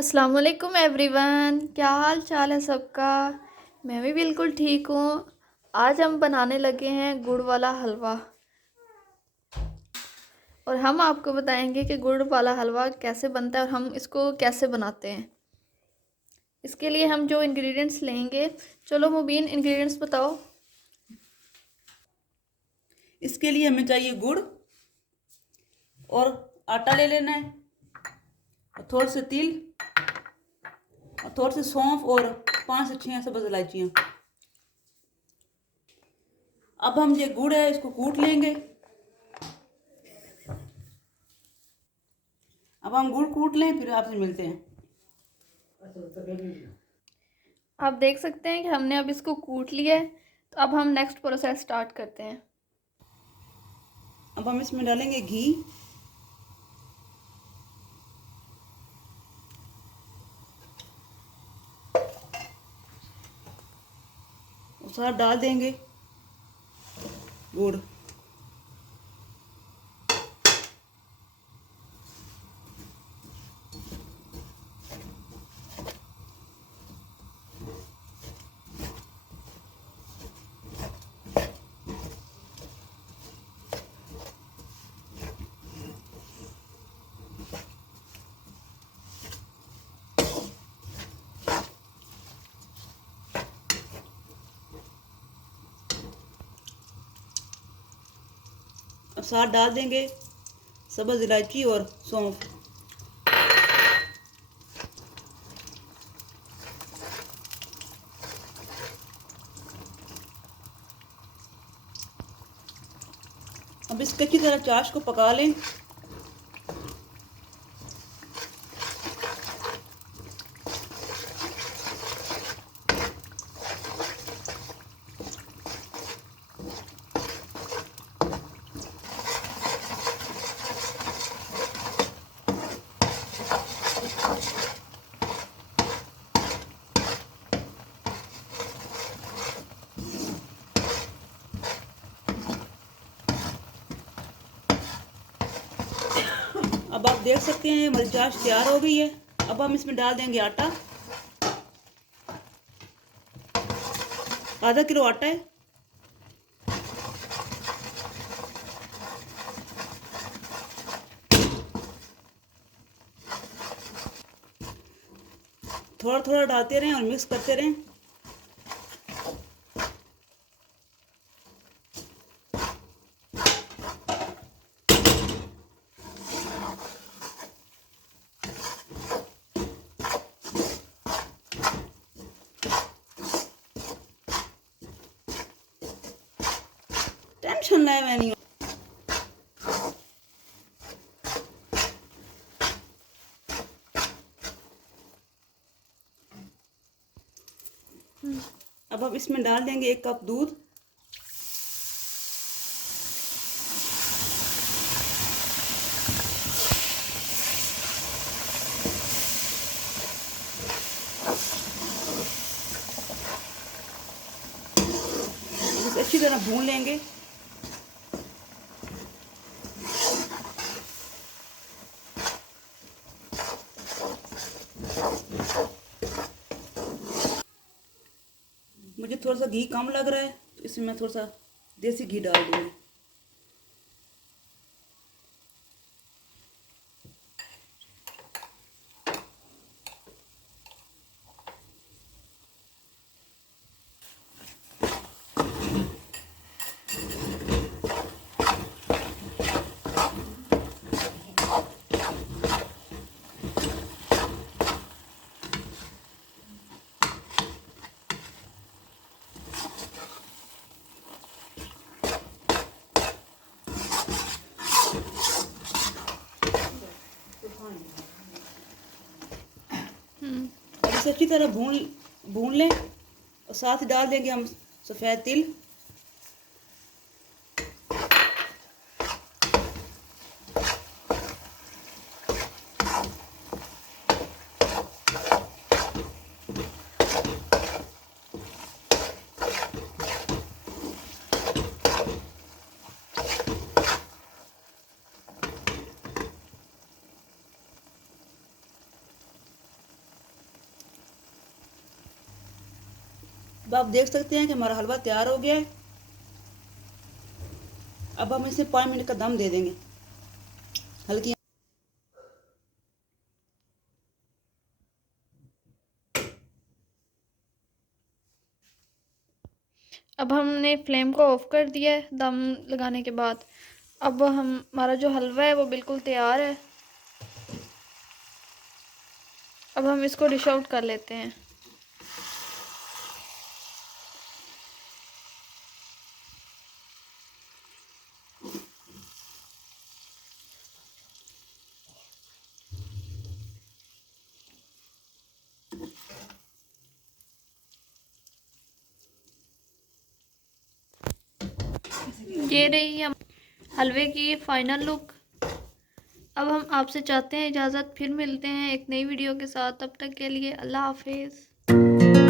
अस्सलाम वालेकुम एवरीवन, क्या हाल चाल है सबका। मैं भी बिल्कुल ठीक हूँ। आज हम बनाने लगे हैं गुड़ वाला हलवा और हम आपको बताएंगे कि गुड़ वाला हलवा कैसे बनता है और हम इसको कैसे बनाते हैं। इसके लिए हम जो इंग्रेडिएंट्स लेंगे, चलो मुबीन इंग्रेडिएंट्स बताओ। इसके लिए हमें चाहिए गुड़ और आटा ले लेना है और थोड़े से तिल और थोड़ी सी सौंफ और 5 से 6 सब्ज इलायचियाँ। अब हम ये गुड़ है इसको कूट लेंगे। अब हम गुड़ कूट लें फिर आपसे मिलते हैं। आप देख सकते हैं कि हमने अब इसको कूट लिया है, तो अब हम नेक्स्ट प्रोसेस स्टार्ट करते हैं। अब हम इसमें डालेंगे घी और साथ डाल देंगे गुड़। अब साथ डाल देंगे सब्ज इलायची और सौंफ। अब इसके अच्छी तरह चाश को पका लें। अब आप देख सकते हैं हमारी चाश तैयार हो गई है। अब हम इसमें डाल देंगे आटा। आधा किलो आटा है। थोड़ा थोड़ा डालते रहें और मिक्स करते रहें। टेंशन लाए मैं नहीं। अब हम इसमें डाल देंगे 1 कप दूध। इसे अच्छी तरह भून लेंगे। मुझे थोड़ा सा घी कम लग रहा है तो इसमें मैं थोड़ा सा देसी घी डाल दूंगी। अब इसे अच्छी तरह भून भून लें और साथ ही डाल देंगे हम सफ़ेद तिल। अब आप देख सकते हैं कि हमारा हलवा तैयार हो गया है। अब हम इसे 5 मिनट का दम दे देंगे हल्की। अब हमने फ्लेम को ऑफ कर दिया है दम लगाने के बाद। अब हमारा जो हलवा है वो बिल्कुल तैयार है। अब हम इसको डिश आउट कर लेते हैं। ये रही हम हलवे की फाइनल लुक। अब हम आपसे चाहते हैं इजाज़त, फिर मिलते हैं एक नई वीडियो के साथ। तब तक के लिए अल्लाह हाफिज़।